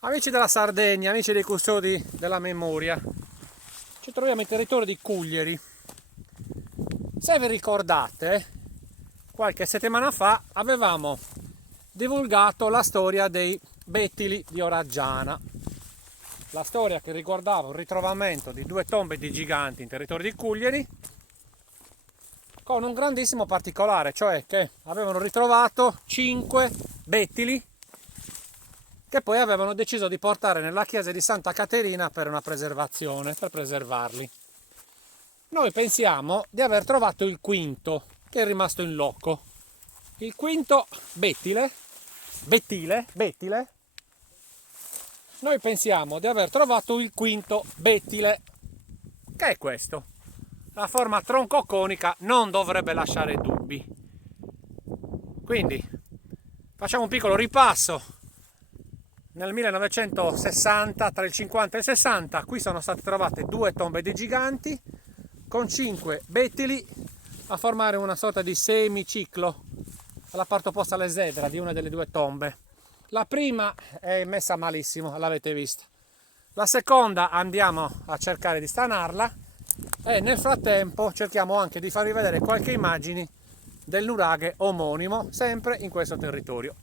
Amici della Sardegna, amici dei custodi della memoria, ci troviamo in territorio di Cuglieri. Se vi ricordate, qualche settimana fa avevamo divulgato la storia dei Bettili di Oraggiana, la storia che riguardava un ritrovamento di due tombe di giganti in territorio di Cuglieri, con un grandissimo particolare, cioè che avevano ritrovato 5 bettili che poi avevano deciso di portare nella chiesa di Santa Caterina per una preservazione, per preservarli. Noi pensiamo di aver trovato il quinto, che è rimasto in loco. Il quinto bettile, noi pensiamo di aver trovato il quinto bettile, che è questo. La forma troncoconica non dovrebbe lasciare dubbi. Quindi facciamo un piccolo ripasso. Nel 1960, tra il 50 e il 60, qui sono state trovate 2 tombe di giganti con 5 bettili a formare una sorta di semiciclo alla parte opposta all'esedra di una delle 2 tombe. La prima è messa malissimo, l'avete vista. La seconda andiamo a cercare di stanarla e nel frattempo cerchiamo anche di farvi vedere qualche immagine del nuraghe omonimo, sempre in questo territorio.